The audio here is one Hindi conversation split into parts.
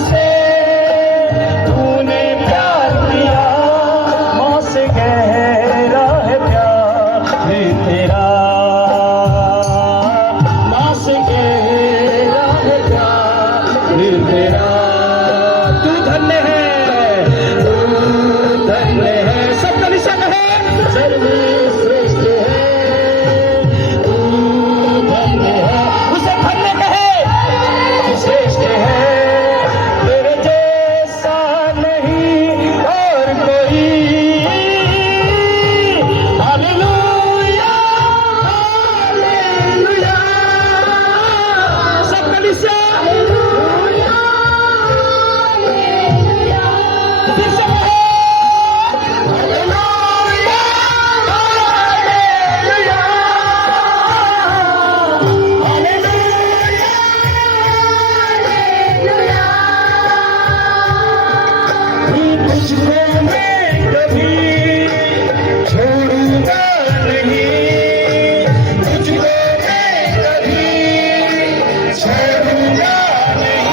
से तूने प्यार किया, माँ से गहरा है प्यार तेरा, माँ से गहरा है प्यार तेरा। तू धन्य है, तू धन्य है, सब कलिसिया कहे सर्वश्रेष्ठ है, तू धन्य है, उसे धन्य कहे श्रेष्ठ है, तेरे जैसा नहीं और कोई। हालेलुया हालेलुया, सब कलिसिया फिर से कहे हालेलुया हालेलुया हालेलुया तुझको मैं कभी छोड़ूंगा नहीं, तुझको मैं कभी छोड़ूंगा नहीं,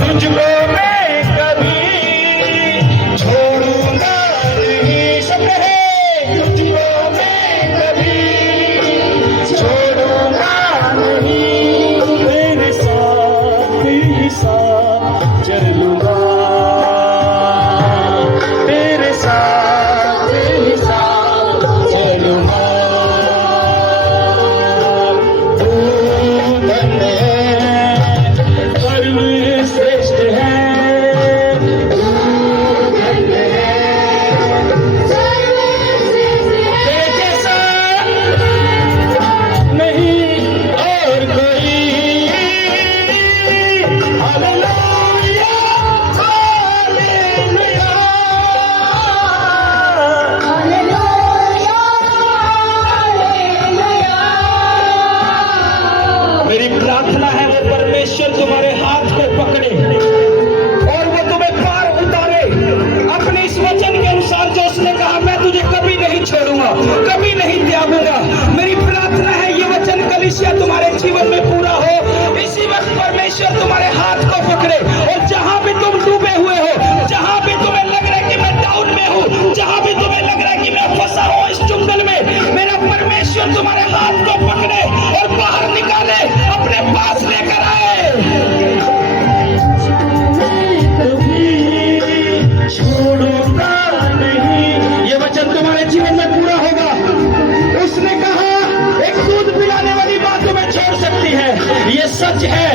तुझको मैं कभी छोड़ूंगा नहीं। सब कहे तुझको मैं कभी छोड़ूंगा नहीं, तेरे साथ ही साथ चलूंगा, तेरे साथ ही साथ चलूंगा। तू धन्य है, सर्वश्रेष्ठ है, तू धन्य है, तेरे जैसा नहीं और कोई। Hallelujah hallelujah. मेरी प्रार्थना है वो परमेश्वर तुम्हारे हाथ को पकड़े और वो तुम्हें पार उतारे अपने इस वचन के अनुसार, जो उसने कहा मैं तुझे कभी नहीं छोड़ूंगा, कभी नहीं त्यागूंगा। मेरी प्रार्थना है ये वचन कलीसिया तुम्हारे जीवन में पूरा हो। इसी वक्त परमेश्वर तुम्हारे हाथ को पकड़े और जहां भी तुम डूबे हुए हो, जहां भी तुम्हें लग रहा है कि मैं डाउन में हूं, जहां भी तुम्हें लग रहा है कि मैं फंसा हूं इस जंगल में, मेरा परमेश्वर तुम्हारे हाथ को पकड़े और बाहर निकाले, अपने पास लेकर आए। कभी छोड़ूंगा नहीं, ये वचन तुम्हारे जीवन में पूरा होगा। उसने कहा एक दूध पिलाने वाली बात तुम्हें छोड़ सकती है, ये सच है,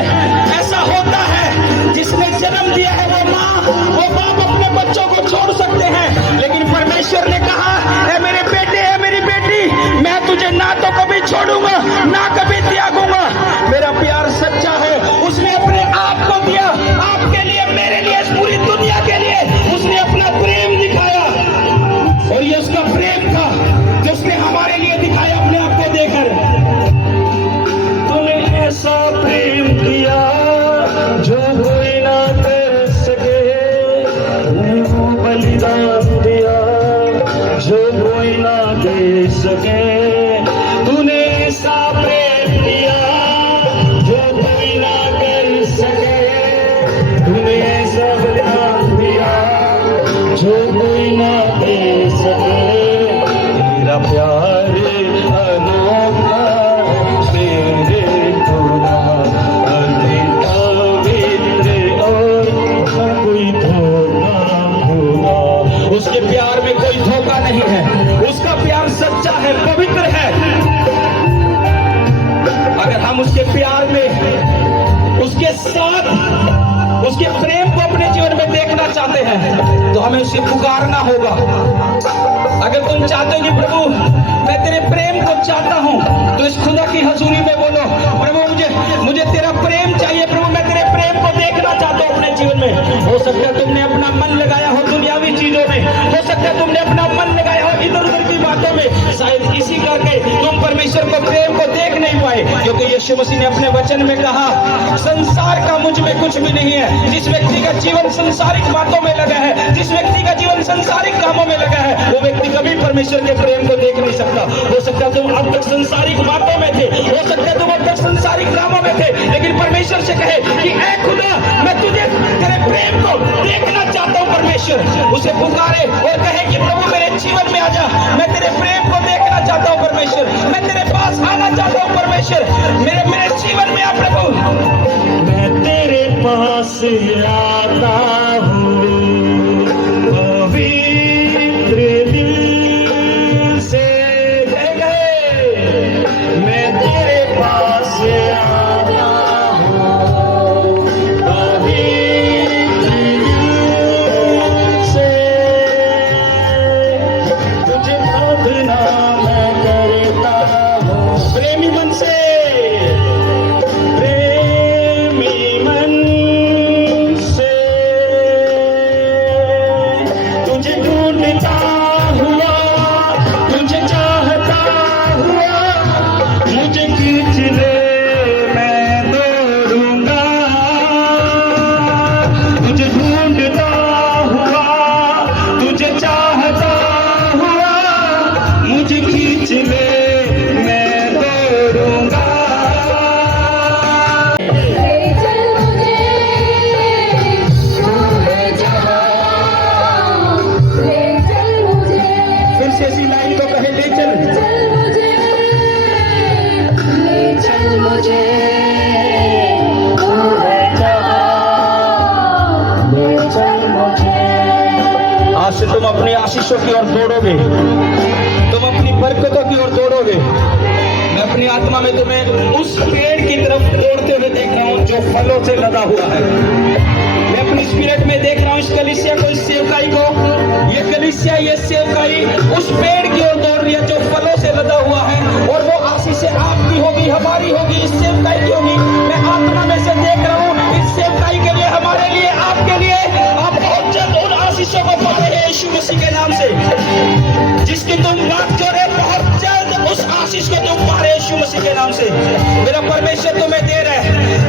ऐसा होता है। जिसने जन्म दिया है वो माँ वो बाप अपने बच्चों को छोड़ सकते हैं, लेकिन परमेश्वर ने कहा है मेरे बेटे है मेरी बेटी, मैं तुझे ना तो कभी छोड़ूंगा ना कभी त्यागूंगा। मेरा प्यार सच्चा है, उसने अपने आप को दिया आपके लिए, मेरे लिए, इस पूरी दुनिया के लिए उसने अपना प्रेम दिखाया। और ये उसका प्रेम था जो उसने हमारे लिए दिखाया अपने आप को देकर। तूने ऐसा प्रेम किया जो कोई ना कर सके, तूने वो बलिदान दिया जो कोई ना दे सके, तूने ऐसा प्रेम किया जो कोई ना कर सके, तूने ऐसा बलिदान दिया जो कोई ना दे सके। तेरा प्यार अनोखा तेरे खुदा, अति पवित्र और कोई धोखा होगा। उसके प्यार में कोई धोखा नहीं है, उसका प्यार सच्चा है, पवित्र है। अगर हम उसके प्यार में, उसके साथ, उसके प्रेम को अपने जीवन में देखना चाहते हैं तो हमें उसे पुकारना होगा। अगर तुम चाहते हो कि प्रभु मैं तेरे प्रेम को चाहता हूं, तो इस खुदा की हजूरी में बोलो प्रभु मुझे तेरा प्रेम चाहिए, प्रभु मैं तेरे प्रेम को देखना चाहता हूं अपने जीवन में। हो सकता है तुमने अपना मन लगाया हो दुनियावी चीजों में, हो सकता है तुमने अपना मन लगाया हो इधर उधर की बातों में, शायद इसी करके तुम परमेश्वर को प्रेम को देख नहीं पाए। क्योंकि यीशु मसीह ने अपने वचन में कहा संसार का मुझ में कुछ भी नहीं है। जिस व्यक्ति का जीवन संसारिक बातों में लगा है, जिस व्यक्ति का जीवन संसारिक कामों में लगा है, वो व्यक्ति कभी परमेश्वर के प्रेम को देख नहीं सकता। हो सकता है तुम अब तक संसारिक बातों में थे, हो सकता है तुम अब तक संसारिक कामों में थे, लेकिन परमेश्वर से कहे कि ऐ खुदा मैं तुझे उसे पुकारे और कहे कि प्रभु मेरे जीवन में आजा, मैं तेरे प्रेम को देखना चाहता हूँ परमेश्वर, मैं तेरे पास आना चाहता हूँ परमेश्वर, मेरे जीवन में आ प्रभु। मैं तेरे पास आता हूँ पवित्र दिल से, मैं तेरे पास आता हूँ पवित्र दिल से, तुझे प्रार्थना मैं करता हूँ प्रेमी मन से, प्रेमी मन से, तुझे ढूंढता हुआ, तुझे चाहता हुआ, मुझे खींच ले मैं दौड़ूंगा, तुझे ढूंढता हुआ, तुझे चाहता हुआ, मुझे खींच ले मैं दौड़ूंगा। ले चल मुझे तू है जहाँ, ले चल मुझे, फिर से इसी लाइन को कहे, ले चल चल मुझे, ले चल मुझे तू है जहाँ, ले चल मुझे। आज से तुम अपनी आशीषों की ओर दौड़ोगे, तुम अपनी बरकतों की ओर दौड़ोगे। मैं अपनी आत्मा में तुम्हें उस पेड़ की तरफ दौड़ते हुए देख रहा हूँ जो फलों से लदा हुआ है। मैं अपनी स्पिरिट में देख रहा हूँ इस कलीसिया को, इस सेवकाई को, ये कलीसिया, ये सेवकाई उस पेड़ की ओर दौड़ रही है जो फलों से लदा हुआ है, और वो आशीषें आपकी होगी, हमारी होगी, इस सेवकाई की होगी। मैं आत्मा में से देख रहा हूँ इस सेवकाई के लिए, हमारे लिए, आपके लिए, आप बहुत जल्द उन आशीषों को पाओगे यीशु मसीह के नाम से, जिसकी तुम बात कर रहे, बहुत जल्द उस आशीष को तुम पा रहे यीशु मसीह के नाम से। मेरा परमेश्वर तुम्हें दे रहा है।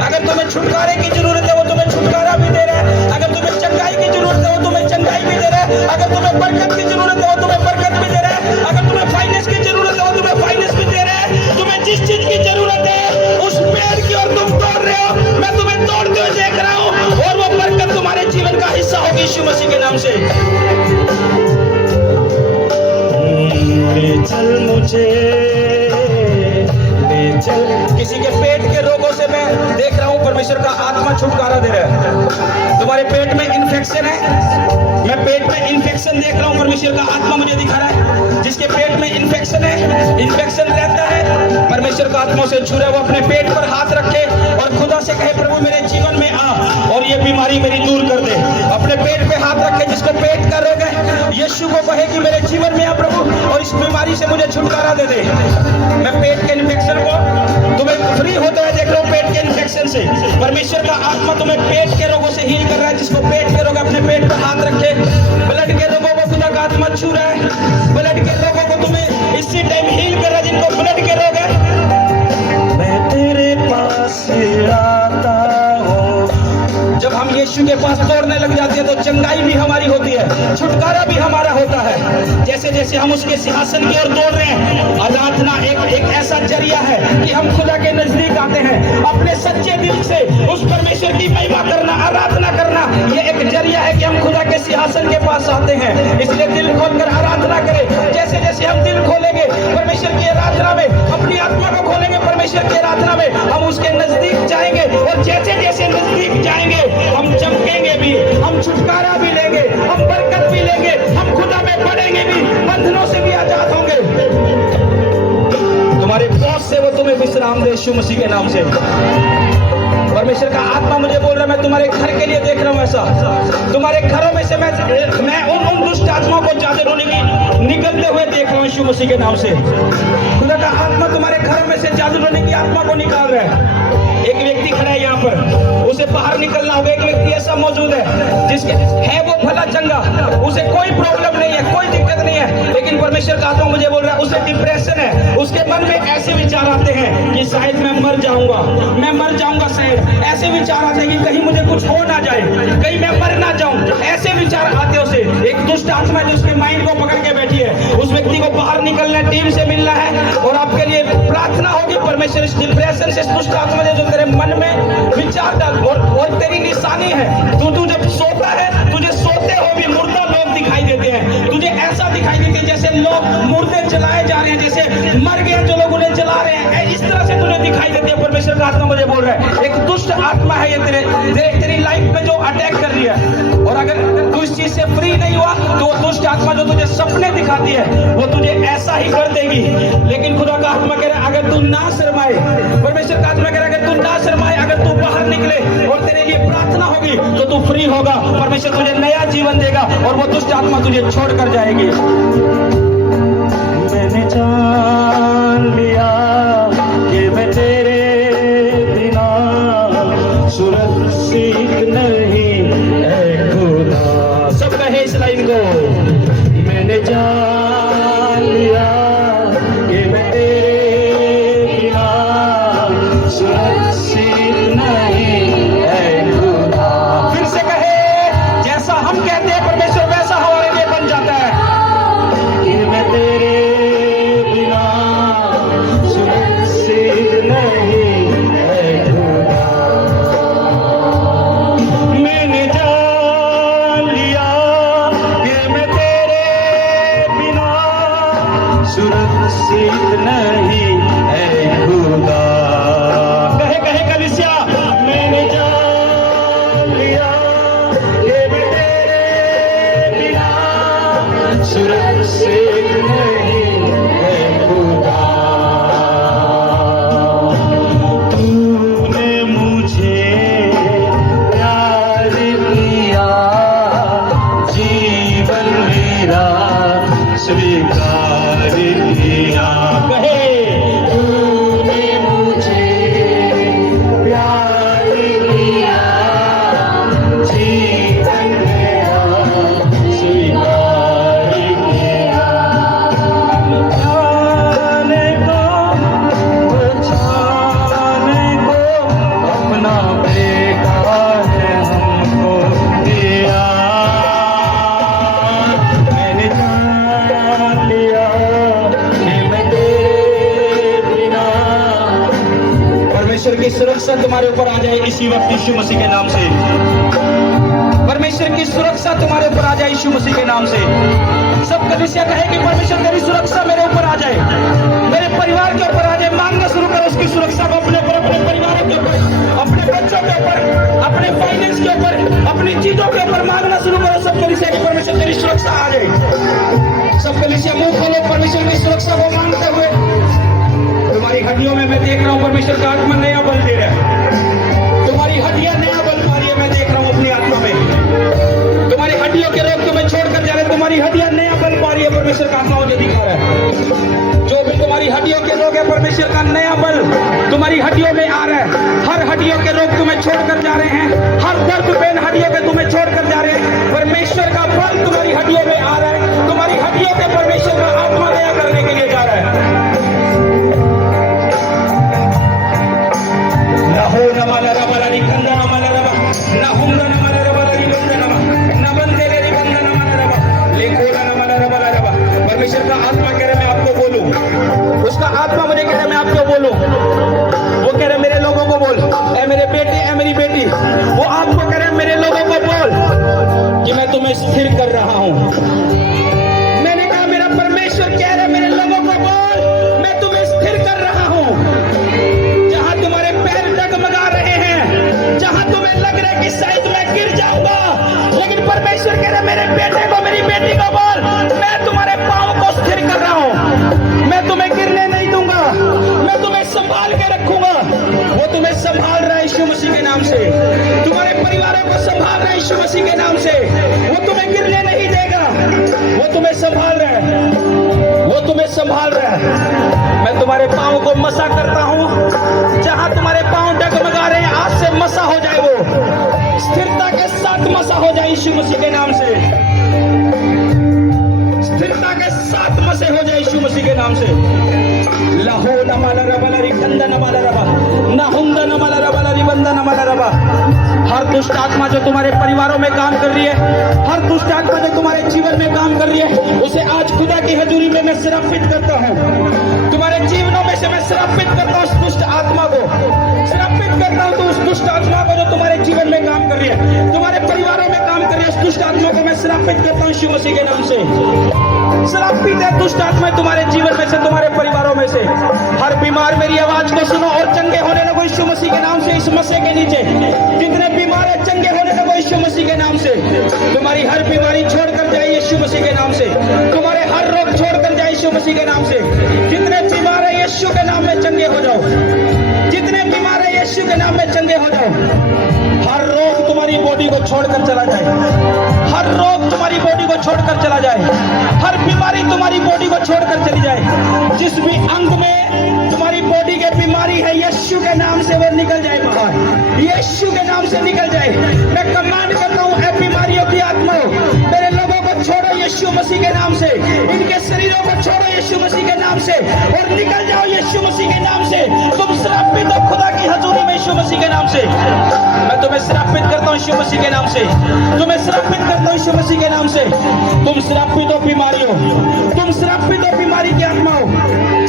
अगर तुम्हें छुटकारे की जरूरत है वो तुम्हें छुटकारा भी दे रहा है, अगर तुम्हें चंगाई की जरूरत है वो तुम्हें चंगाई भी दे रहा है, अगर तुम्हें बरकत की जरूरत है वो तुम्हें बरकत भी दे रहा है, अगर तुम्हें फाइनेंस की जरूरत है वो तुम्हें फाइनेंस भी दे रहा है। तुम्हें जिस चीज की जरूरत है उस पेड़ की ओर तुम दौड़ रहे हो, मैं तुम्हें दौड़ते हुए देख रहा हूँ, और वो बरकत तुम्हारे जीवन का हिस्सा होगी यीशु मसीह के नाम से। ले चल मुझे, ले चल। किसी के पेट के रोगों से मैं देख रहा हूँ परमेश्वर का आत्मा छुटकारा दे रहा है। तुम्हारे पेट में इन्फेक्शन है, मैं पेट में इन्फेक्शन देख रहा हूँ, परमेश्वर का आत्मा मुझे दिखा रहा है। जिसके पेट में इन्फेक्शन है, इन्फेक्शन रहता है, परमेश्वर का आत्मा से छू रहा है, वो अपने पेट पर हाथ रखे और खुदा से कहे प्रभु मेरे जीवन में आ और ये बीमारी मेरी दूर कर दे। अपने पेट पे हाथ रखे जिसको पेट का रोग है, यीशु को कहे कि मेरे जीवन में आ प्रभु और इस बीमारी से मुझे छुटकारा दे दे। मैं पेट के इन्फेक्शन को तुम्हें फ्री होता है देख रहा हूँ, पेट के इन्फेक्शन से परमेश्वर का आत्मा तुम्हें पेट के रोगों से हील कर रहा है। जिसको पेट के रोग अपने पेट पर हाथ रखे, ब्लड के रोगों को खुदा का आत्मा छू रहा है, ब्लड के रोगों को तुम्हें इसी टाइम हील कर रहा है जिनको ब्लड के रोग है। मैं तेरे पास आता हूँ। जब हम यीशु के पास दौड़ने लग जाते हैं तो चंगाई भी हमारी होती है, छुटकारा भी हमारा होता है। जैसे जैसे हम उसके सिंहासन की ओर दौड़ रहे हैं, आराधना एक ऐसा जरिया है कि हम खुदा के नजदीक आते हैं। अपने सच्चे दिल से उस परमेश्वर की महिमा करना, आराधना करना, ये एक जरिया है कि हम खुदा के सिंहासन के पास आते हैं। इसलिए दिल खोलकर आराधना करें। जैसे जैसे हम दिल खोलेंगे परमेश्वर की आराधना में, अपनी आत्मा को खोलेंगे परमेश्वर की आराधना में, हम उसके नजदीक जाएंगे, और जैसे जैसे नजदीक जाएंगे हम चमकेंगे भी, हम छुटकारा भी लेंगे, हम बरकत भी लेंगे, हम खुदा में बढ़ेंगे भी, बंधनों से भी आजाद होंगे। तुम्हारे बॉस से वो तुम्हें विश्राम दे यीशु मसीह के नाम से। परमेश्वर का आत्मा मुझे बोल रहा है, मैं तुम्हारे घर के लिए देख रहा हूँ ऐसा। तुम्हारे घरों में से मैं उन दुष्ट आत्माओं को जाते रोने की निकलते हुए देख रहा हूँ यीशु मसीह के नाम से। खुदा का आत्मा तुम्हारे घरों में से जादू टोने की आत्मा को निकाल रहा है। एक व्यक्ति खड़ा है यहाँ पर, उसे बाहर निकलना होगा। एक व्यक्ति ऐसा मौजूद है जिसके है वो भला चंगा, उसे कोई प्रॉब्लम नहीं है, कोई दिक्कत नहीं है, लेकिन परमेश्वर का आत्मा मुझे बोल रहा है उसे डिप्रेशन है। उसके मन में ऐसे विचार आते हैं कि शायद मैं मर जाऊंगा, मैं मर जाऊंगा शायद। ऐसे विचार आते हैं कि कहीं मुझे कुछ हो ना जाए, कहीं मैं मर ना जाऊं। ऐसे विचार आते हैं उसे। एक दुष्ट आत्मा जो उसके माइंड को पकड़ के बैठी है, उस व्यक्ति को बाहर निकलना, टीम से मिलना है, और आपके लिए प्रार्थना होगी। परमेश्वर इस डिप्रेशन से, इस दुष्ट आत्मा से जो तेरे मन में विचार डाल, और तेरी निशानी है, तू जब सोता है तुझे सोते हो भी मुर्दा लोग दिखाई जलाए जा रहे हैं, जैसे मर गए जो लोग उन्हें जला रहे हैं, इस तरह से तुझे दिखाई देती है। परमेश्वर का आत्मा मुझे बोल रहा है एक दुष्ट आत्मा है ये तेरी लाइफ में जो अटैक कर रही है, और अगर तू इस चीज से फ्री नहीं हुआ तो वो दुष्ट आत्मा जो तुझे सपने दिखाती है वो तुझे ऐसा ही कर देगी। लेकिन खुदा का आत्मा कह रहा है अगर तू ना शर्माए, परमेश्वर का आत्मा कह रहा है अगर तू ना शर्माए, अगर तू बाहर निकले और तेरे लिए प्रार्थना होगी तो तू फ्री होगा, परमेश्वर तुझे नया जीवन देगा और वो दुष्ट आत्मा तुझे छोड़ कर जाएगी। मैंने जान लिया कि मैं तेरे बिना सुरक्षित नहीं है खुदा। सब कहे इस लाइन को, मैंने जान लिया कि मैं तेरे बिना सुरक्षित नहीं है खुदा। फिर से कहे जैसा हम कहते हैं परमेश्वर वैसा हमारे लिए बन जाता है। कि मैं तेरे बिना सुरक्षित नहीं है खुदा। मैंने जान लिया कि मैं तेरे बिना सुरक्षित नहीं है खुदा। कहे कहे कलीसिया, मैंने जान लिया कि मैं तेरे बिना सुरक्षित नहीं है खुदा। तूने मुझे प्यार किया, जीवन मेरा स्वीकार किया। कहे तूने मुझे प्यार किया, जीवन मेरा स्वीकार किया। जाने को बचाने को अपना बेटा है हमको दिया। मैंने जान लिया कि मैं तेरे बिना। परमेश्वर की सुरक्षा तुम्हारे ऊपर आ जाए इसी वक्त यीशु मसीह के नाम से। परमेश्वर की सुरक्षा तुम्हारे ऊपर आ जाए यीशु मसीह के नाम से। सब कलीसिया कहे कि परमेश्वर तेरी सुरक्षा मेरे ऊपर आ जाए, मेरे परिवार के ऊपर आ जाए। मांगना शुरू करो उसकी सुरक्षा को अपने ऊपर, अपने परिवार के ऊपर, अपने बच्चों के ऊपर, अपने फाइनेंस के ऊपर, अपनी चीजों के ऊपर मांगना शुरू करो। सब कलीसिया कि परमेश्वर तेरी सुरक्षा आ जाए। सब कलीसिया मुंह खोलो परमेश्वर की सुरक्षा को मांगते हुए। तुम्हारी हड्डियों में मैं देख रहा हूँ परमेश्वर का आत्मा नया बल दे रहा है। तुम्हारी हड्डियां नया बल पा रही है, मैं देख रहा हूँ अपनी आत्मा में। तुम्हारी हड्डियों के रोग तुम्हें छोड़कर जा रहे हैं, तुम्हारी हड्डियां नया बल पा रही है, परमेश्वर का आत्मा मुझे दिखा रहा है। जो भी तुम्हारी हड्डियों के रोग है, परमेश्वर का नया बल तुम्हारी हड्डियों में आ रहा है। हर हड्डियों के रोग तुम्हें छोड़कर जा रहे हैं, हर दर्द पेन हड्डियों के तुम्हें छोड़कर जा रहे हैं। परमेश्वर का बल तुम्हारी हड्डियों में आ रहा है, तुम्हारी हड्डियों के परमेश्वर का आत्मा नया करने के लिए जा रहा है। नहो नमला रबला निकंदा नमला रबा नहुंदा नमला रबला निबंदा नमा नबंदे रे निबंदा नमला रबा लेकोला नमला रबला रबा। परमेश्वर का आत्मा कह रहा है मैं आपको बोलूं, उसका आत्मा मुझे कह रहा है मैं आपको बोलूं। वो कह रहा है मेरे लोगों को बोल, ए मेरे बेटे, ए मेरी बेटी। वो आपको कह रहा है मेरे लोगों को बोल कि मैं तुम्हें स्थिर कर रहा हूं। मैंने कहा मेरा परमेश्वर कह रहा है मेरे लोगों को बोल, मैं तुम्हें स्थिर कर रहा हूं। जहां तुम्हारे पैर डगमगा रहे हैं, जहां तुम्हें लग रहा है कि शायद मैं गिर जाऊंगा, लेकिन परमेश्वर कह रहा है मेरे बेटे को, मेरी बेटी को बोल, मैं तुम्हारे पांव को स्थिर कर रहा हूं। मैं तुम्हें गिरने नहीं दूंगा, मैं तुम्हें संभाल के रखूंगा। वो तुम्हें संभाल रहा है यीशु मसीह के नाम से। तुम्हारे परिवारों को संभाल रहा है यीशु मसीह के नाम से। वो तुम्हें गिरने नहीं देगा, वो तुम्हें संभाल रहा है, वो तुम्हें संभाल रहा है। मैं तुम्हारे पांव को मसा करता हूं, जहां तुम्हारे पांव डगमगा रहे हैं आज से मसा हो जाए, वो स्थिरता के साथ मसा हो जाए यीशु मसीह के नाम से। स्थिरता के साथ मसे हो जाए यीशु मसीह के नाम से। लहो नमला रबला रिखंदा नमला रबा नहुंदा नमला रबला रिबंदा नमला रबा। हर दुष्ट आत्मा जो तुम्हारे परिवारों में काम कर रही है, हर दुष्ट आत्मा जो तुम्हारे जीवन में काम कर रही है, उसे आज खुदा की हजूरी में मैं श्रापित करता हूँ। तुम्हारे जीवनों में से मैं श्रापित करता हूँ उस दुष्ट आत्मा को, श्रापित करता हूँ उस दुष्ट आत्मा को जो तुम्हारे जीवन में काम कर रही है, तुम्हारे परिवारों में काम कर रही है। उस दुष्ट आत्मा को मैं श्रापित श्रापित करता हूं यीशु मसीह के नाम से। श्रापित है दुष्ट आत्माएं तुम्हारे जीवन में से, तुम्हारे परिवारों में से। हर बीमार मेरी आवाज को सुनो और चंगे होने लगो यीशु मसीह के नाम से। इस मसीह के नीचे जितने बीमार है चंगे होने लगो यीशु मसीह के नाम से। तुम्हारी हर बीमारी छोड़कर जाए यीशु मसीह के नाम से। तुम्हारे हर रोग छोड़कर जाए यीशु मसीह के नाम से। जितने बीमार है यीशु के नाम में चंगे हो जाओ। जितने बीमार है यीशु के नाम में चंगे हो जाओ। हर रोग तुम्हारी बॉडी को छोड़कर चला जाए। हर रोग तुम्हारी बॉडी को छोड़कर चला जाए। हर बीमारी तुम्हारी बॉडी को छोड़कर चली जाए। जिस भी अंग में तुम्हारी बॉडी के बीमारी है यीशु के नाम से वो निकल जाए बाहर। यीशु के नाम से निकल जाए। मैं कमांड करता हूं ऐ बीमारियों की आत्माओं, मेरे लोगों को छोड़ो यीशु मसीह के नाम से। इनके शरीरों को छोड़ो यीशु मसीह के नाम से और निकल जाओ यीशु मसीह के नाम से। तुम श्रापित हो खुदा की हजूरी में यीशु मसीह के नाम से। मैं तुम्हें श्रापित करता हूं यीशु मसीह के नाम से। तुम्हें श्रापित करता हूं यीशु मसीह के नाम से। तुम श्रापित हो बीमारियों, तुम श्रापित हो बीमारी की आत्माओं।